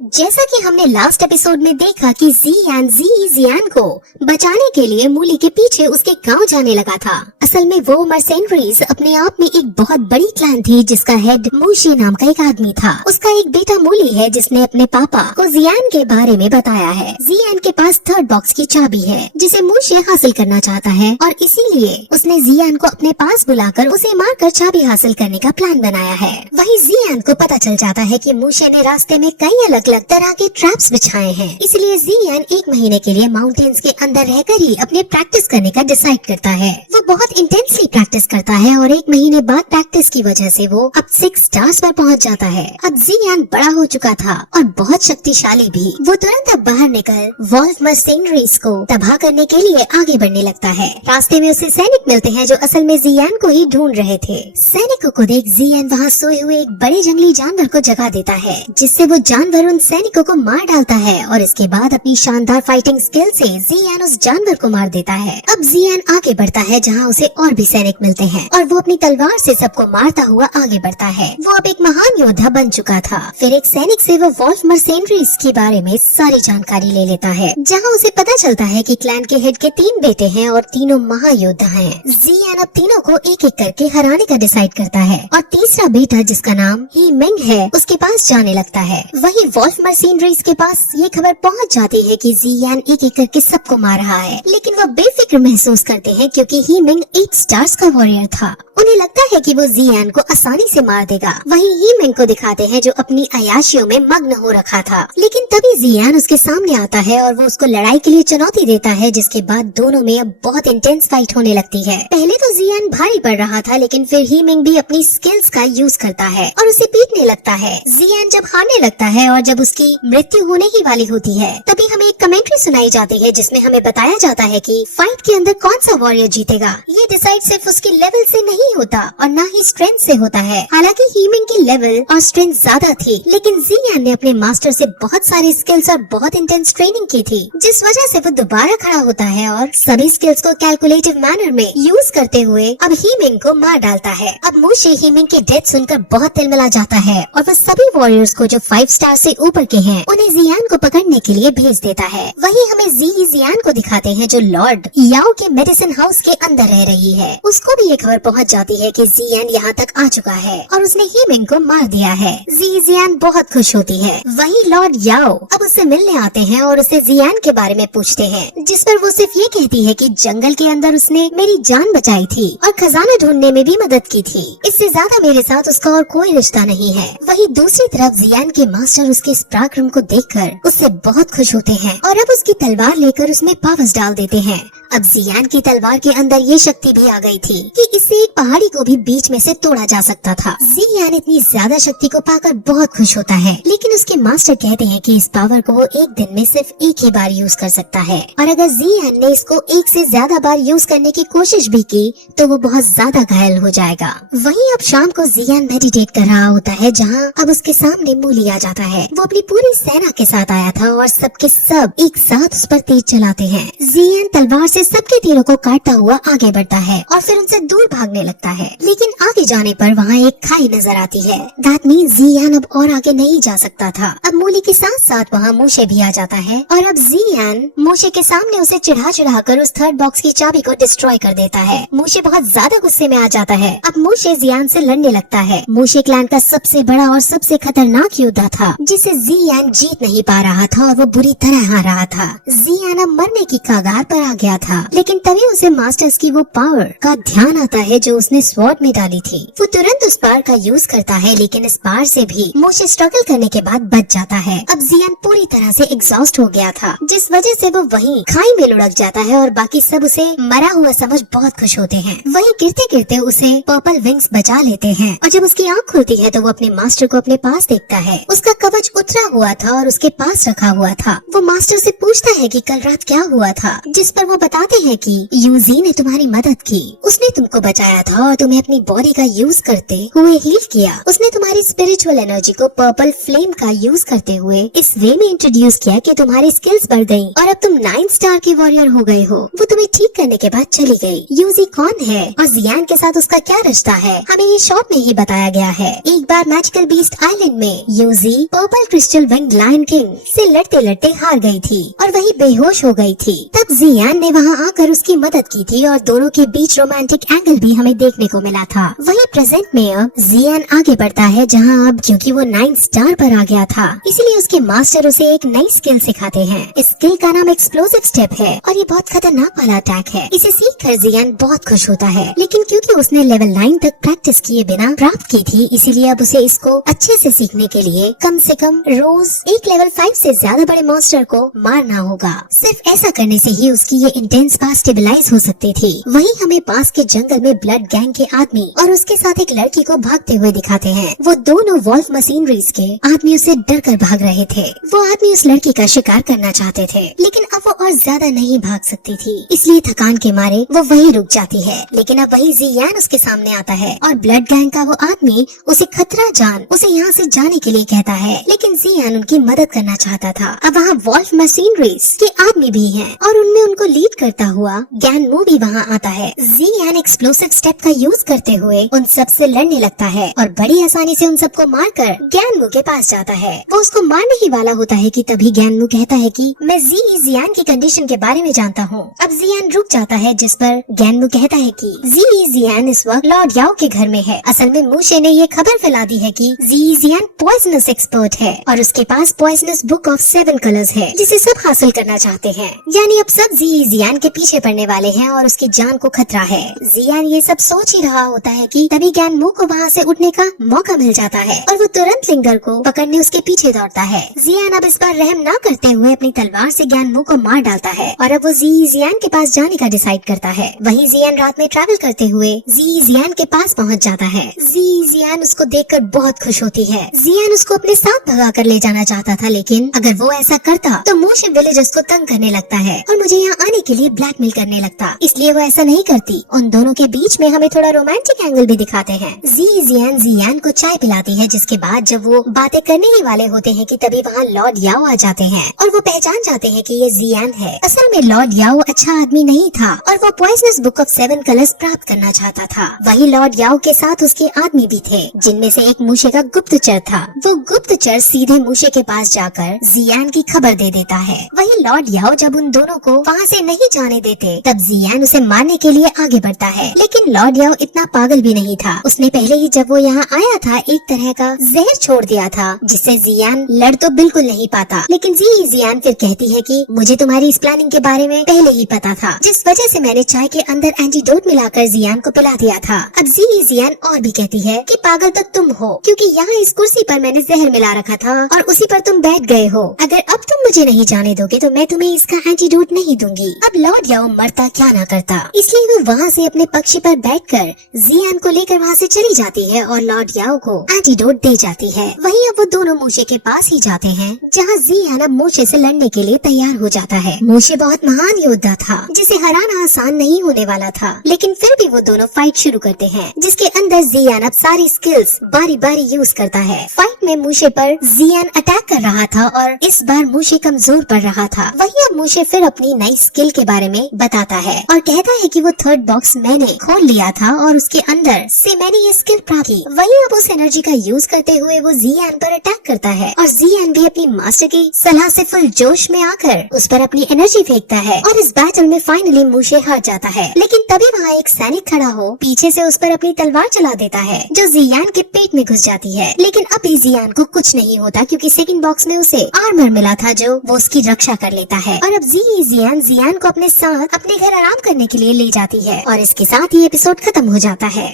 जैसा कि हमने लास्ट एपिसोड में देखा कि जियान को बचाने के लिए मूली के पीछे उसके गांव जाने लगा था। असल में वो मर्सेंट्रीज अपने आप में एक बहुत बड़ी क्लैन थी जिसका हेड मूशी नाम का एक आदमी था। उसका एक बेटा मूली है जिसने अपने पापा को जियान के बारे में बताया है। जियान के पास थर्ड बॉक्स की चाबी है जिसे मूशी हासिल करना चाहता है और इसीलिए उसने जियान को अपने पास बुलाकर उसे मारकर चाबी हासिल करने का प्लान बनाया है। वहीं जियान को पता चल जाता है कि मूशी ने रास्ते में कई अलग अलग तरह के ट्रैप्स बिछाए हैं। इसलिए जियान एक महीने के लिए माउंटेन्स के अंदर रहकर ही अपने प्रैक्टिस करने का डिसाइड करता है। वो बहुत इंटेंसली प्रैक्टिस करता है और एक महीने बाद प्रैक्टिस की वजह से वो अब 6 स्टार्स पर पहुंच जाता है। अब जियान बड़ा हो चुका था और बहुत शक्तिशाली भी। वो तुरंत अब बाहर निकल वॉल्फ मर्सेनरीज को तबाह करने के लिए आगे बढ़ने लगता है। रास्ते में उसे सैनिक मिलते हैं जो असल में जियान को ही ढूंढ रहे थे। सैनिकों को देख जियान वहाँ सोए हुए एक बड़े जंगली जानवर को जगा देता है जिससे वो जानवर उन सैनिकों को मार डालता है और इसके बाद अपनी शानदार फाइटिंग स्किल से जियान उस जानवर को मार देता है। अब जियान आगे बढ़ता है जहाँ उसे और भी सैनिक मिलते हैं और वो अपनी तलवार से सबको मारता हुआ आगे बढ़ता है। वो अब एक महान योद्धा बन चुका था। फिर एक सैनिक से वो वॉल्फ मर्सेनरीज के बारे में सारी जानकारी ले लेता है जहाँ उसे पता चलता है कि क्लैन के हेड के 3 बेटे हैं और तीनों महायोद्धा हैं। जियान अब तीनों को एक एक करके हराने का डिसाइड करता है और तीसरा बेटा जिसका नाम ही मिंग है उसके पास जाने लगता है। वही वॉल्फ मर्सेनरीज के पास ये खबर पहुंच जाती है कि जियान एक एक करके सबको मार रहा है, लेकिन वो बेफिक्र महसूस करते हैं क्योंकि ही मिंग 8 स्टार्स का वॉरियर था। उन्हें लगता है कि वो जियान को आसानी से मार देगा। वहीं ही मिंग को दिखाते हैं जो अपनी अयाशियों में मग्न हो रखा था, लेकिन तभी जियान उसके सामने आता है और वो उसको लड़ाई के लिए चुनौती देता है जिसके बाद दोनों में अब बहुत इंटेंस फाइट होने लगती है। पहले तो जियान भारी पड़ रहा था लेकिन फिर ही मिंग भी अपनी स्किल्स का यूज करता है और उसे पीटने लगता है। जियान जब हारने लगता है और जब उसकी मृत्यु होने ही वाली होती है तभी हमें एक कमेंट्री सुनाई जाती है जिसमें हमें बताया जाता है कि फाइट के अंदर कौन सा वॉरियर जीतेगा ये डिसाइड सिर्फ उसके लेवल से नहीं होता और ना ही स्ट्रेंथ से होता है। हालांकि हीमिंग की लेवल और स्ट्रेंथ ज्यादा थी लेकिन जियान ने अपने मास्टर से बहुत सारी स्किल्स और बहुत इंटेंस ट्रेनिंग की थी जिस वजह से वो दोबारा खड़ा होता है और सभी स्किल्स को कैलकुलेटिव मैनर में यूज करते हुए अब हीमिंग को मार डालता है। अब मूशी हीमिंग की डेथ सुनकर बहुत तिलमिला जाता है और वो सभी वॉरियर्स को जो 5 स्टार से ऊपर के हैं उन्हें जियान को पकड़ने के लिए भेज देता है। वहीं हमें जियान को दिखाते हैं जो लॉर्ड याओ के मेडिसिन हाउस के अंदर रह रही है। उसको भी ये खबर पहुंच जाती है कि जियान यहाँ तक आ चुका है और उसने हीमिंग को मार दिया है। जियान बहुत खुश होती है। वहीं लॉर्ड याओ अब उससे मिलने आते हैं और उसे जियान के बारे में पूछते हैं जिस पर वो सिर्फ ये कहती है कि जंगल के अंदर उसने मेरी जान बचाई थी और खजाना ढूंढने में भी मदद की थी। इससे ज्यादा मेरे साथ उसका और कोई रिश्ता नहीं है। वहीं दूसरी तरफ जियान के मास्टर उसके इस पराक्रम को देखकर उससे बहुत खुश होते हैं और अब उसकी तलवार लेकर उसमें पावर्स डाल देते हैं। अब जियान की तलवार के अंदर ये शक्ति भी आ गई थी कि इससे एक पहाड़ी को भी बीच में से तोड़ा जा सकता था। जियान इतनी ज्यादा शक्ति को पाकर बहुत खुश होता है लेकिन उसके मास्टर कहते हैं कि इस पावर को वो एक दिन में सिर्फ एक ही बार यूज कर सकता है और अगर जियान ने इसको एक से ज्यादा बार यूज करने की कोशिश भी की तो वो बहुत ज्यादा घायल हो जाएगा। वहीं अब शाम को जियान मेडिटेट कर रहा होता है जहाँ अब उसके सामने मूली आ जाता है। वो अपनी पूरी सेना के साथ आया था और सबके सब एक साथ उस पर तीर चलाते हैं। जियान तलवार से सबके तीरों को काटता हुआ आगे बढ़ता है और फिर उनसे दूर भागने लगता है, लेकिन आगे जाने पर वहाँ एक खाई नजर आती है। दैट मीन्स जियान अब और आगे नहीं जा सकता था। अब मूली के साथ साथ वहाँ मूशे भी आ जाता है और अब जियान मूशे के सामने उसे चिढ़ा कर उस थर्ड बॉक्स की चाबी को डिस्ट्रॉय कर देता है। मूशे बहुत ज्यादा गुस्से में आ जाता है। अब मूशे जियान से लड़ने लगता है। मूशे क्लैन का सबसे बड़ा और सबसे खतरनाक योद्धा था जिसे जियान जीत नहीं पा रहा था और वो बुरी तरह हार रहा था। जियान अब मरने की कगार पर आ गया था लेकिन तभी उसे मास्टर्स की वो पावर का ध्यान आता है जो उसने स्वॉर्ड में डाली थी। वो तुरंत उस पावर का यूज करता है लेकिन इस पावर से भी मूशे स्ट्रगल करने के बाद बच जाता है। अब जियान पूरी तरह से एग्जॉस्ट हो गया था जिस वजह से वो वहीं खाई में लुढ़क जाता है और बाकी सब उसे मरा हुआ समझ बहुत खुश होते हैं। वहीं गिरते गिरते उसे पर्पल विंग्स बचा लेते हैं और जब उसकी आँख खुलती है तो वो अपने मास्टर को अपने पास देखता है। उसका कवच उतरा हुआ था और उसके पास रखा हुआ था। वो मास्टर से पूछता है कि कल रात क्या हुआ था जिस पर वो बता बताते हैं कि यूजी ने तुम्हारी मदद की, उसने तुमको बचाया था और तुम्हें अपनी बॉडी का यूज करते हुए हील किया। उसने तुम्हारी स्पिरिचुअल एनर्जी को पर्पल फ्लेम का यूज करते हुए इस वे में इंट्रोड्यूस किया कि तुम्हारी स्किल्स बढ़ गई और अब तुम 9 स्टार के वॉरियर हो गए हो। वो तुम्हें ठीक करने के बाद चली गई। यूजी कौन है और जियान के साथ उसका क्या रिश्ता है, हमें ये शॉर्ट में ही बताया गया है। एक बार मैजिकल बीस्ट आइलैंड में Yuji purple crystal wing lion king से लड़ते लड़ते हार गई थी और वही बेहोश हो गई थी। तब जियान ने वहाँ आकर उसकी मदद की थी और दोनों के बीच रोमांटिक एंगल भी हमें देखने को मिला था। वही प्रेजेंट में अब जियान आगे बढ़ता है, जहाँ अब क्योंकि वो 9 स्टार पर आ गया था इसलिए उसके मास्टर उसे एक नई स्किल सिखाते हैं। इस स्किल का नाम एक्सप्लोसिव स्टेप है और ये बहुत खतरनाक वाला अटैक है। इसे सीख कर जियान बहुत खुश होता है, लेकिन क्योंकि उसने लेवल 9 तक प्रैक्टिस किए बिना प्राप्त की थी इसीलिए अब उसे इसको अच्छे से सीखने के लिए कम से कम रोज एक लेवल 5 से ज्यादा बड़े मॉन्स्टर को मारना होगा। सिर्फ ऐसा करने से ही उसकी ये इंटेंस पावर स्टेबलाइज हो सकती थी। वहीं हमें पास के जंगल में ब्लड गैंग के आदमी और उसके साथ एक लड़की को भागते हुए दिखाते हैं। वो दोनों वॉल्फ मशीनरीज के आदमियों से डर कर भाग रहे थे। वो आदमी उस लड़की का शिकार करना चाहते थे, लेकिन अब वो और ज्यादा नहीं भाग सकती थी, इसलिए थकान के मारे वो वहीं रुक जाती है। लेकिन अब वही जियान उसके सामने आता है और ब्लड गैंग का वो आदमी उसे खतरा जान उसे यहाँ से जाने के लिए कहता है, लेकिन जियान उनकी मदद करना चाहता था। अब वहाँ वॉल्फ मशीनरीज के आदमी भी हैं और उनमें उनको लीड करता हुआ गैनमू भी वहाँ आता है। जियान एक्सप्लोसिव स्टेप का यूज करते हुए उन सब से लड़ने लगता है और बड़ी आसानी से उन सबको मारकर गैनमू के पास जाता है। वो उसको मारने ही वाला होता है कि तभी गैनमू कहता है कि मैं जियान की कंडीशन के बारे में जानता हूँ। अब जियान रुक जाता है, जिस पर गैनमू कहता है कि जियान इस वक्त लॉर्ड याओ के घर में है। असल में मूशे ने ये खबर फैला दी है कि जियान पॉइजनस एक्सपर्ट है और उसके पास पॉइजनस बुक ऑफ 7 कलर्स है जिसे सब हासिल करना चाहते हैं। यानी अब सब जियान के पीछे पड़ने वाले हैं और उसकी जान को खतरा है। जियान ये सब सोच ही रहा होता है कि तभी गैनमू को वहाँ से उठने का मौका मिल जाता है और वो तुरंत लिंगर को पकड़ने उसके पीछे दौड़ता है। जियान अब इस बार रहम न करते हुए अपनी तलवार से गैनमू को मार डालता है और अब वो जियान के पास जाने का डिसाइड करता है। वहीं जियान रात में ट्रैवल करते हुए जियान के पास पहुंच जाता है। जियान उसको देखकर बहुत खुश होती है। जियान उसको अपने साथ भगा कर ले जाना चाहता था, लेकिन अगर वो ऐसा करता तो मूशे विलेजर्स को तंग करने लगता है और मुझे यहाँ आने के लिए ब्लैकमेल करने लगता, इसलिए वो ऐसा नहीं करती। उन दोनों के बीच में हमें थोड़ा रोमांटिक एंगल भी दिखाते हैं। जियान को चाय पिलाती है, जिसके बाद जब वो बातें करने ही वाले होते हैं कि तभी वहाँ लॉर्ड याओ आ जाते हैं और वो पहचान जाते हैं कि ये जियान है। असल में लॉर्ड याओ अच्छा आदमी नहीं था और वो पॉइजनस बुक ऑफ 7 कलर्स प्राप्त करना चाहता था। वही लॉर्ड याओ के साथ उसके आदमी भी थे, जिनमें से एक मूशे का गुप्तचर था। वो गुप्तचर सीधे मूशे के पास जाकर जियान की खबर दे देता है। वही लॉर्ड याओ जब उन दोनों को वहाँ से नहीं जाने देते तब जियान उसे मारने के लिए आगे बढ़ता है, लेकिन लॉर्ड याओ इतना पागल भी नहीं था। उसने पहले ही जब वो यहाँ आया था एक तरह का जहर छोड़ दिया था, जिससे जियान लड़ तो बिल्कुल नहीं पाता। लेकिन जियान फिर कहती है कि मुझे तुम्हारी इस प्लानिंग के बारे में पहले ही पता था, जिस वजह से मैंने चाय के अंदर एंटीडोट मिलाकर जियान को पिला दिया था। अब जियान और भी कहती है कि पागल तो तुम हो, क्योंकि यहाँ इस कुर्सी पर मैंने जहर मिला रखा था और उसी पर तुम बैठ गए हो। अगर अब तुम मुझे नहीं जाने दोगे तो मैं तुम्हें इसका एंटीडोट नहीं दूंगी। अब लॉर्ड याओ मरता क्या ना करता, इसलिए वो वहाँ से अपने पक्षी पर बैठकर जियान को लेकर वहाँ से चली जाती है और लॉर्ड याओ को एंटीडोट दे जाती है। वहीं अब वो दोनों मूशे के पास ही जाते हैं, जहाँ जियान अब मूशे से लड़ने के लिए तैयार हो जाता है। मूशे बहुत महान योद्धा था, जिसे हराना आसान नहीं होने वाला था, लेकिन फिर भी वो दोनों फाइट शुरू करते हैं, जिसके अंदर जियान अब सारी स्किल्स बारी बारी यूज करता है। फाइट में मूशे पर जियान अटैक कर रहा था और इस बार मूशे कमजोर पड़ रहा था। वहीं अब मूशे फिर अपनी नई स्किल के बारे में बताता है और कहता है कि वो 3rd बॉक्स मैंने खोल लिया था और उसके अंदर से मैंने ये स्किल प्राप्त की। वहीं अब उस एनर्जी का यूज करते हुए वो जियान पर अटैक करता है और जियान भी अपनी मास्टर की सलाह से फुल जोश में आकर उस पर अपनी एनर्जी फेंकता है और इस बैटल में फाइनली मूशे हार जाता है। लेकिन तभी वहाँ एक सैनिक खड़ा हो पीछे से उस पर अपनी तलवार चला देता है, जो जियान के पेट में घुस जाती है। लेकिन अभी जियान को कुछ नहीं होता, क्योंकि 2nd बॉक्स में उसे आर्मर मिला था जो वो उसकी रक्षा कर लेता है। और अब जियान को अपने साथ अपने घर आराम करने के लिए ले जाती है और इसके साथ ही एपिसोड खत्म हो जाता है।